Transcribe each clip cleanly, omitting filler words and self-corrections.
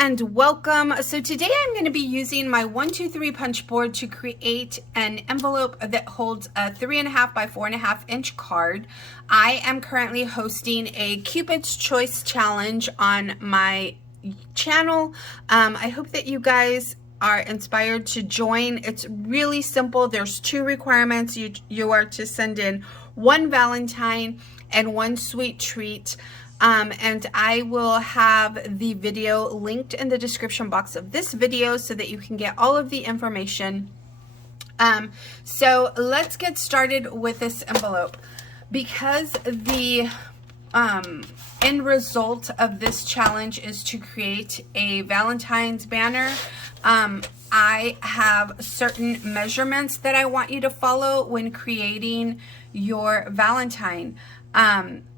and welcome. So today I'm going to be using my 123 punch board to create an envelope that holds a 3.5 by 4.5 inch card. I am currently hosting a Cupid's Choice challenge on my channel. I hope that you guys are inspired to join. It's really simple. There's two requirements. You are to send in one Valentine and one sweet treat. And I will have the video linked in the description box of this video so that you can get all of the information. So let's get started with this envelope. Because the end result of this challenge is to create a Valentine's banner, I have certain measurements that I want you to follow when creating your Valentine.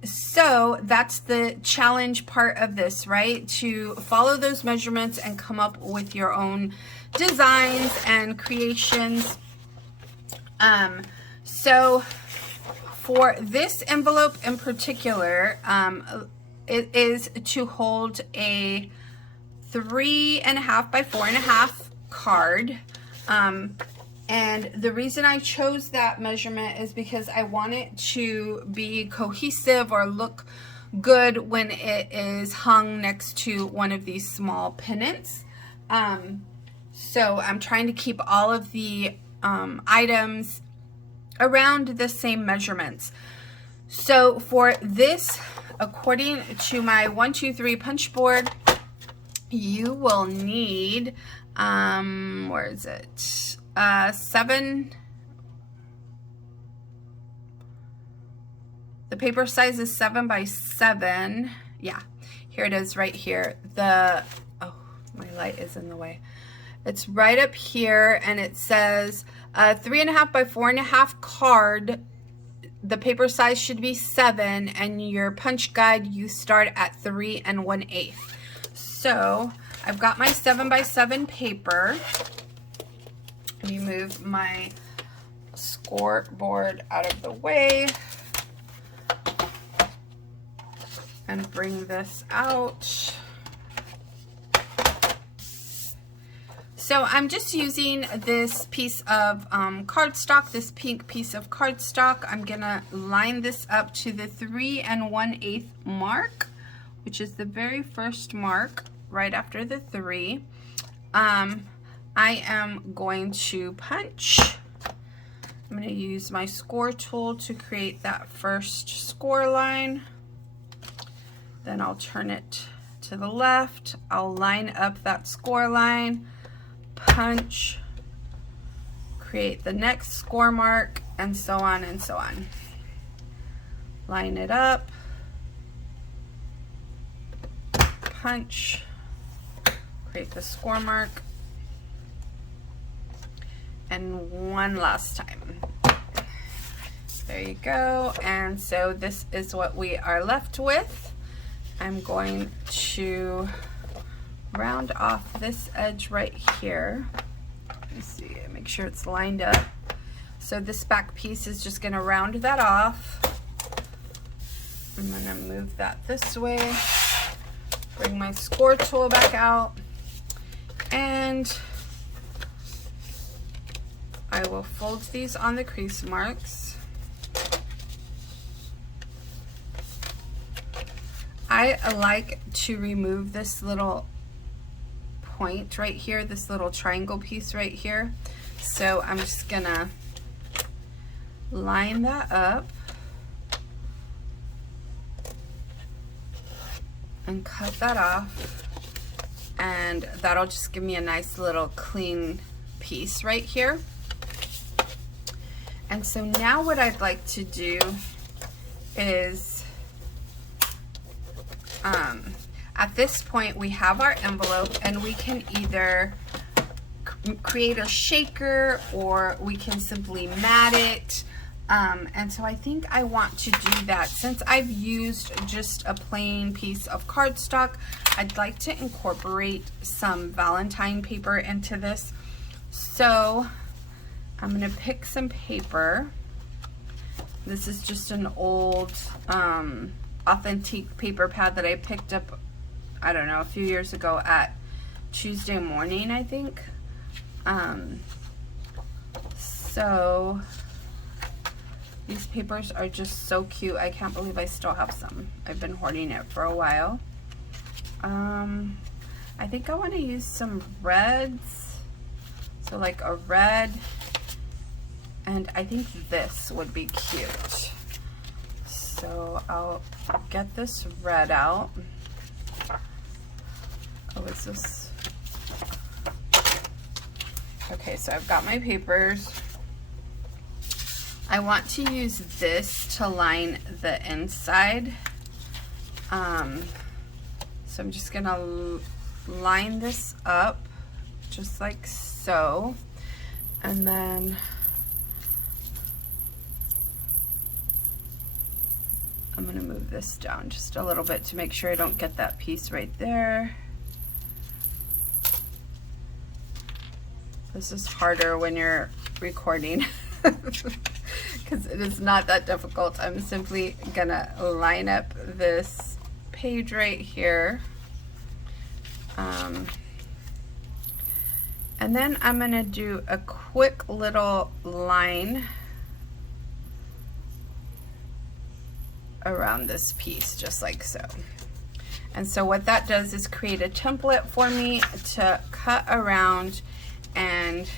So that's the challenge part of this, right? To follow those measurements and come up with your own designs and creations. So for this envelope in particular, it is to hold a 3.5 by 4.5 card. And the reason I chose that measurement is because I want it to be cohesive or look good when it is hung next to one of these small pennants. So I'm trying to keep all of the items around the same measurements. So for this, according to my 123 punch board, you will need, where is it? 7. The paper size is 7 by 7. Yeah, here it is right here. Oh, my light is in the way. It's right up here, and it says 3.5 by 4.5 card. The paper size should be 7, and your punch guide, you start at 3 1/8. So I've got my 7 by 7 paper. Let me move my score board out of the way and bring this out. So I'm just using this piece of cardstock, this pink piece of cardstock. I'm gonna line this up to the 3 1/8 mark, which is the very first mark right after the 3. I am going to punch. I'm going to use my score tool to create that first score line. Then I'll turn it to the left. I'll line up that score line, punch, create the next score mark, and so on and so on. Line it up, punch, create the score mark, and one last time. There you go. And so this is what we are left with. I'm going to round off this edge right here. Let me see, make sure it's lined up. So this back piece is just going to round that off. I'm going to move that this way, bring my score tool back out, and I will fold these on the crease marks. I like to remove this little point right here, this little triangle piece right here. So I'm just gonna line that up and cut that off. And that'll just give me a nice little clean piece right here. And so now what I'd like to do is, at this point we have our envelope, and we can either create a shaker or we can simply mat it. And so I think I want to do that. Since I've used just a plain piece of cardstock, I'd like to incorporate some Valentine paper into this. So I'm going to pick some paper. This is just an old authentic paper pad that I picked up, I don't know, a few years ago at Tuesday morning, I think. So these papers are just so cute. I can't believe I still have some. I've been hoarding it for a while. I think I want to use some reds. So like a red, and I think this would be cute. So I'll get this red out. Oh, is this? Okay, so I've got my papers. I want to use this to line the inside. So I'm just gonna line this up just like so. And then I'm gonna move this down just a little bit to make sure I don't get that piece right there. This is harder when you're recording because it is not that difficult. I'm simply gonna line up this page right here. And then I'm gonna do a quick little line around this piece, just like so. And so what that does is create a template for me to cut around and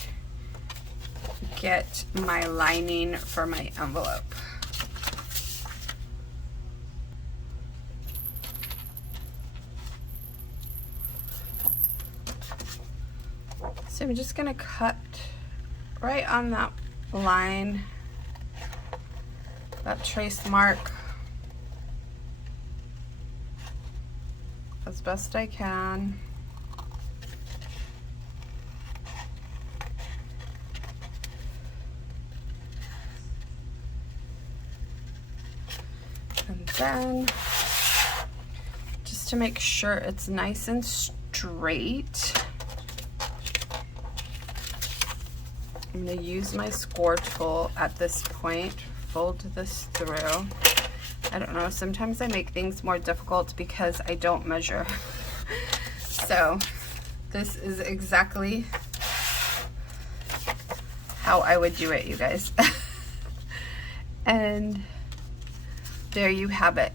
get my lining for my envelope. So I'm just gonna cut right on that line, that trace mark, as best I can. And then, just to make sure it's nice and straight, I'm going to use my score tool at this point, fold this through. I don't know, sometimes I make things more difficult because I don't measure. So this is exactly how I would do it, you guys. And there you have it.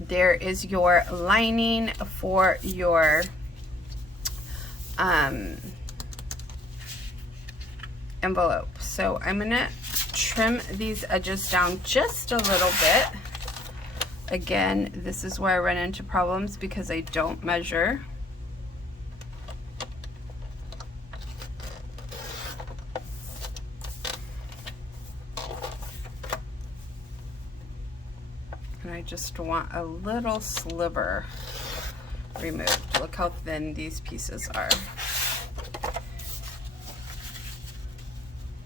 There is your lining for your envelope. So I'm gonna trim these edges down just a little bit. Again, this is where I run into problems because I don't measure. And I just want a little sliver removed. Look how thin these pieces are.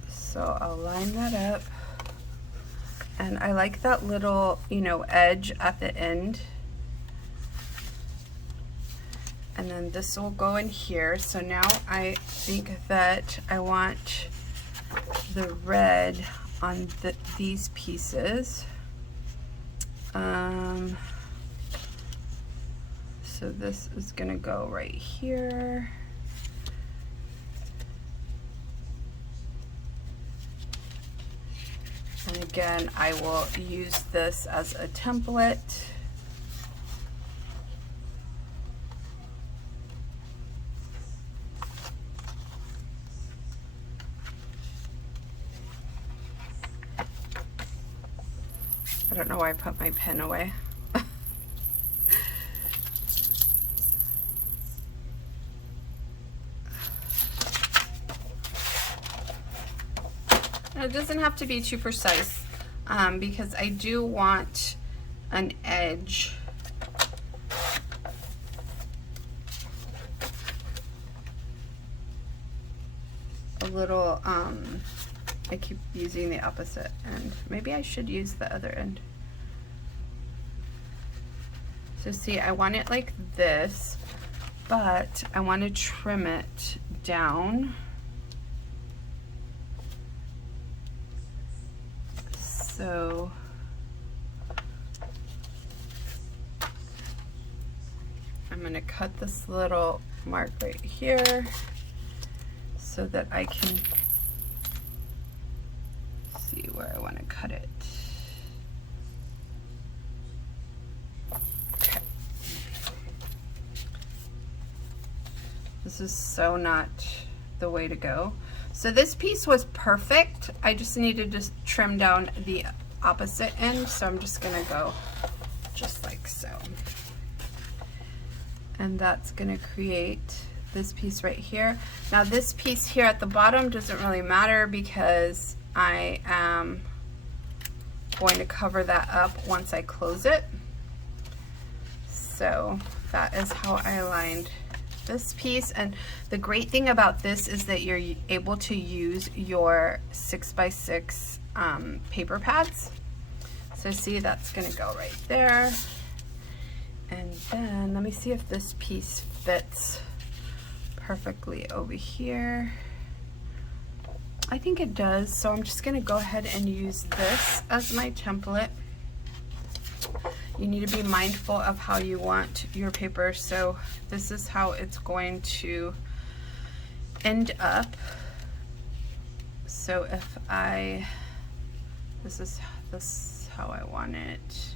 So I'll line that up. And I like that little, you know, edge at the end. And then this will go in here. So now I think that I want the red on these pieces. So this is gonna go right here. And again, I will use this as a template. I don't know why I put my pen away. It doesn't have to be too precise because I do want an edge. A little, I keep using the opposite end. Maybe I should use the other end. So see, I want it like this, but I want to trim it down. So I'm going to cut this little mark right here so that I can see where I want to cut it. Okay. This is so not the way to go. So this piece was perfect. I just needed to trim down the opposite end, so I'm just gonna go just like so. And that's gonna create this piece right here. Now this piece here at the bottom doesn't really matter because I am going to cover that up once I close it. So that is how I aligned this piece. And the great thing about this is that you're able to use your 6x6 paper pads. So see, that's gonna go right there. And then let me see if this piece fits perfectly over here. I think it does, so I'm just gonna go ahead and use this as my template. You need to be mindful of how you want your paper, so this is how it's going to end up. So if this is how I want it.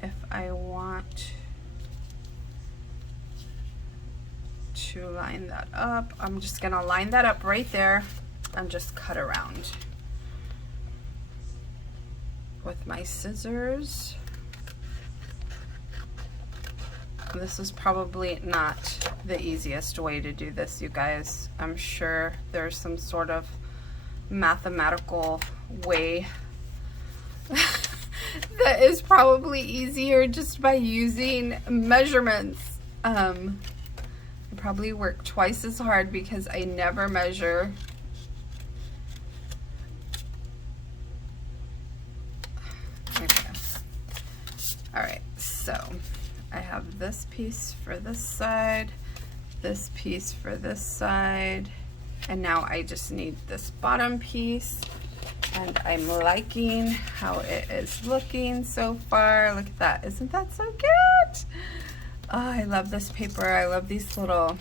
If I want to line that up, I'm just gonna line that up right there and just cut around with my scissors. This is probably not the easiest way to do this, you guys. I'm sure there's some sort of mathematical way that is probably easier just by using measurements. I probably work twice as hard because I never measure. Okay. All right, so I have this piece for this side, this piece for this side, and now I just need this bottom piece. And I'm liking how it is looking so far. Look at that. Isn't that so cute? Oh, I love this paper. I love these little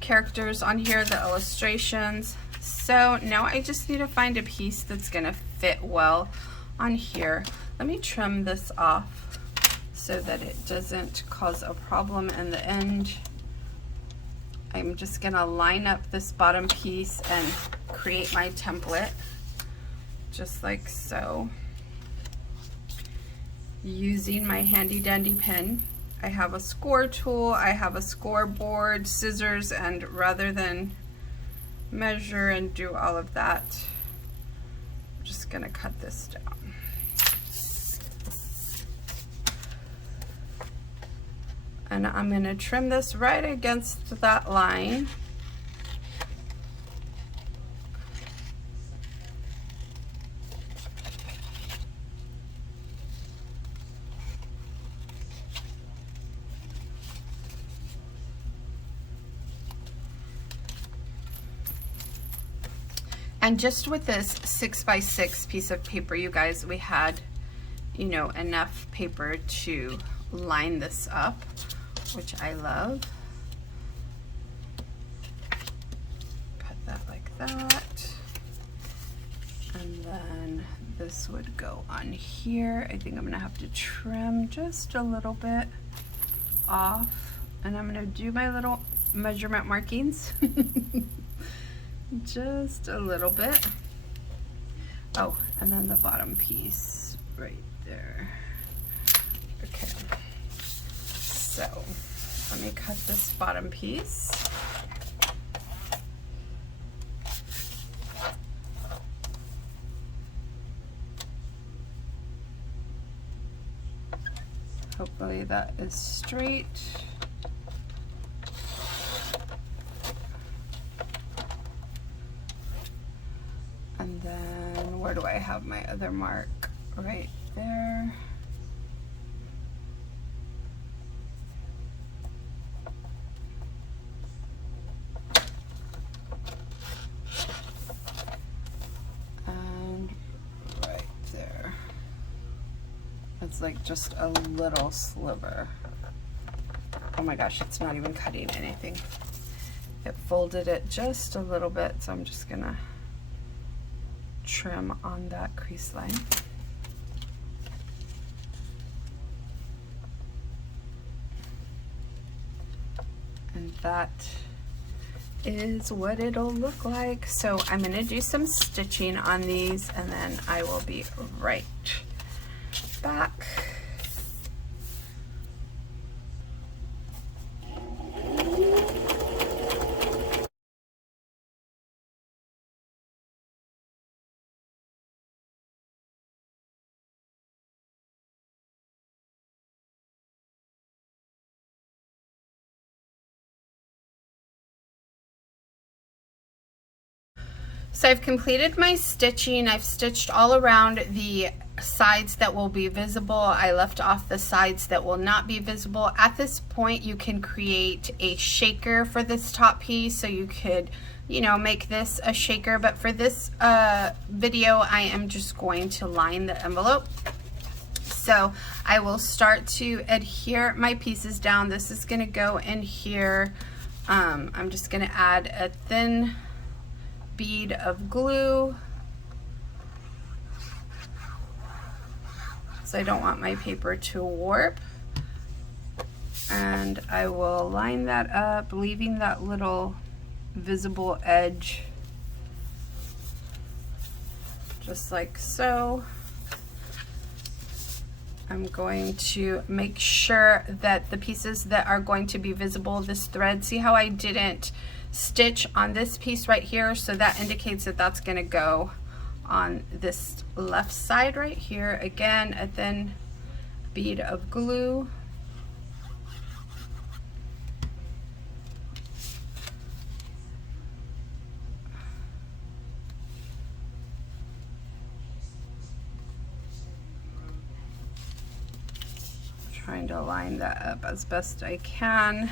characters on here, the illustrations. So now I just need to find a piece that's gonna fit well on here. Let me trim this off so that it doesn't cause a problem in the end. I'm just gonna line up this bottom piece and create my template, just like so, using my handy dandy pen. I have a score tool, I have a scoreboard, scissors, and rather than measure and do all of that, I'm just gonna cut this down. And I'm gonna trim this right against that line. And just with this 6x6 piece of paper, you guys, we had, you know, enough paper to line this up, which I love. Put that like that. And then this would go on here. I think I'm gonna have to trim just a little bit off. And I'm gonna do my little measurement markings. Just a little bit. Oh, and then the bottom piece right there. Okay. So let me cut this bottom piece. Hopefully that is straight. And then where do I have my other mark? Right there. It's like just a little sliver. Oh my gosh, it's not even cutting anything. It folded it just a little bit, so I'm just gonna trim on that crease line. And that is what it'll look like. So I'm gonna do some stitching on these and then I will be right back. So I've completed my stitching. I've stitched all around the sides that will be visible. I left off the sides that will not be visible. At this point, you can create a shaker for this top piece. So you could, you know, make this a shaker. But for this video, I am just going to line the envelope. So I will start to adhere my pieces down. This is going to go in here. I'm just going to add a thin bead of glue, so I don't want my paper to warp, and I will line that up, leaving that little visible edge just like so. I'm going to make sure that the pieces that are going to be visible, this thread, see how I didn't stitch on this piece right here, so that indicates that that's going to go on this left side right here. Again, a thin bead of glue, trying to line that up as best I can.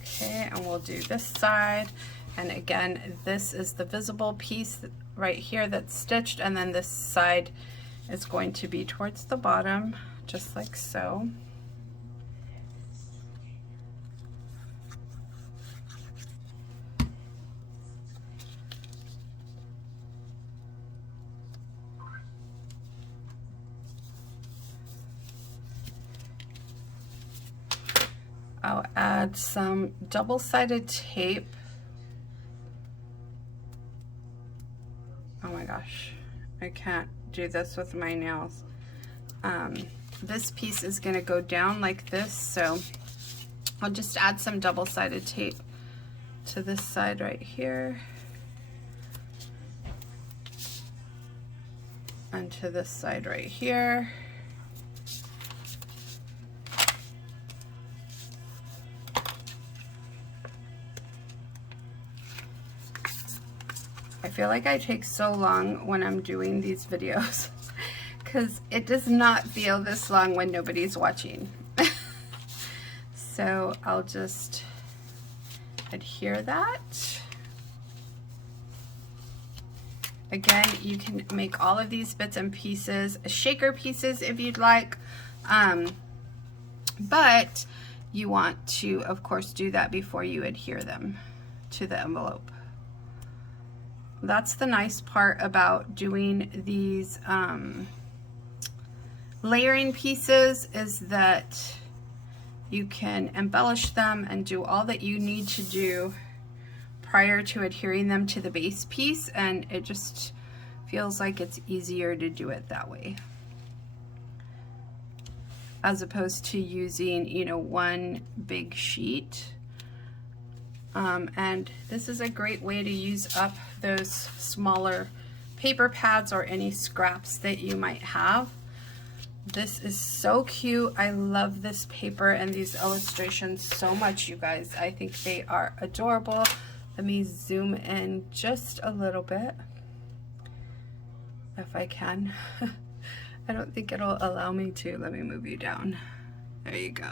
Okay, and we'll do this side, and again, this is the visible piece right here that's stitched, and then this side is going to be towards the bottom, just like so. I'll add some double-sided tape. Oh my gosh, I can't do this with my nails. This piece is going to go down like this, so I'll just add some double-sided tape to this side right here and to this side right here. I feel like I take so long when I'm doing these videos because it does not feel this long when nobody's watching. So I'll just adhere that. Again, you can make all of these bits and pieces shaker pieces if you'd like, but you want to, of course, do that before you adhere them to the envelope. That's the nice part about doing these layering pieces, is that you can embellish them and do all that you need to do prior to adhering them to the base piece, and it just feels like it's easier to do it that way as opposed to using, you know, one big sheet. And this is a great way to use up those smaller paper pads or any scraps that you might have. This is so cute. I love this paper and these illustrations so much, you guys. I think they are adorable. Let me zoom in just a little bit if I can. I don't think it'll allow me to. Let me move you down. There you go.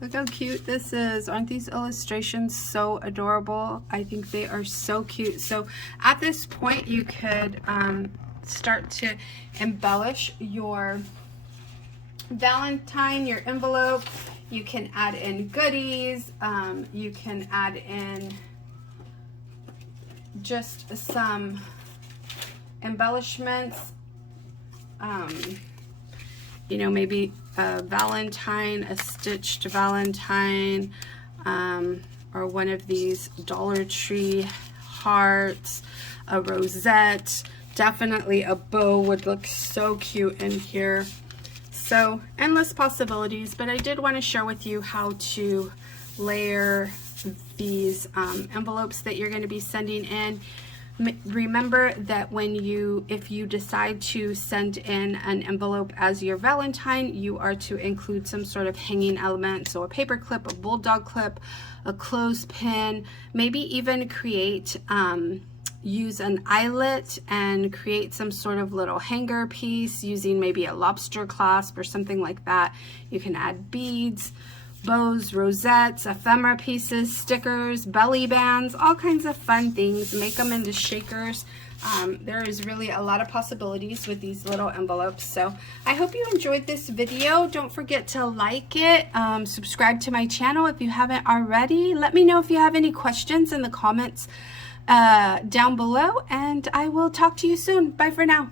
Look how cute this is. Aren't these illustrations so adorable? I think they are so cute. So at this point, you could start to embellish your Valentine, your envelope. You can add in goodies. You can add in just some embellishments. You know, maybe a Valentine, a stitched Valentine, or one of these Dollar Tree hearts, a rosette. Definitely a bow would look so cute in here. So endless possibilities, but I did want to share with you how to layer these envelopes that you're going to be sending in. Remember that if you decide to send in an envelope as your Valentine, you are to include some sort of hanging element, so a paper clip, a bulldog clip, a clothespin, maybe even use an eyelet and create some sort of little hanger piece using maybe a lobster clasp or something like that. You can add beads, bows, rosettes, ephemera pieces, stickers, belly bands, all kinds of fun things. Make them into shakers. There is really a lot of possibilities with these little envelopes. So I hope you enjoyed this video. Don't forget to like it, subscribe to my channel if you haven't already. Let me know if you have any questions in the comments down below, and I will talk to you soon. Bye for now.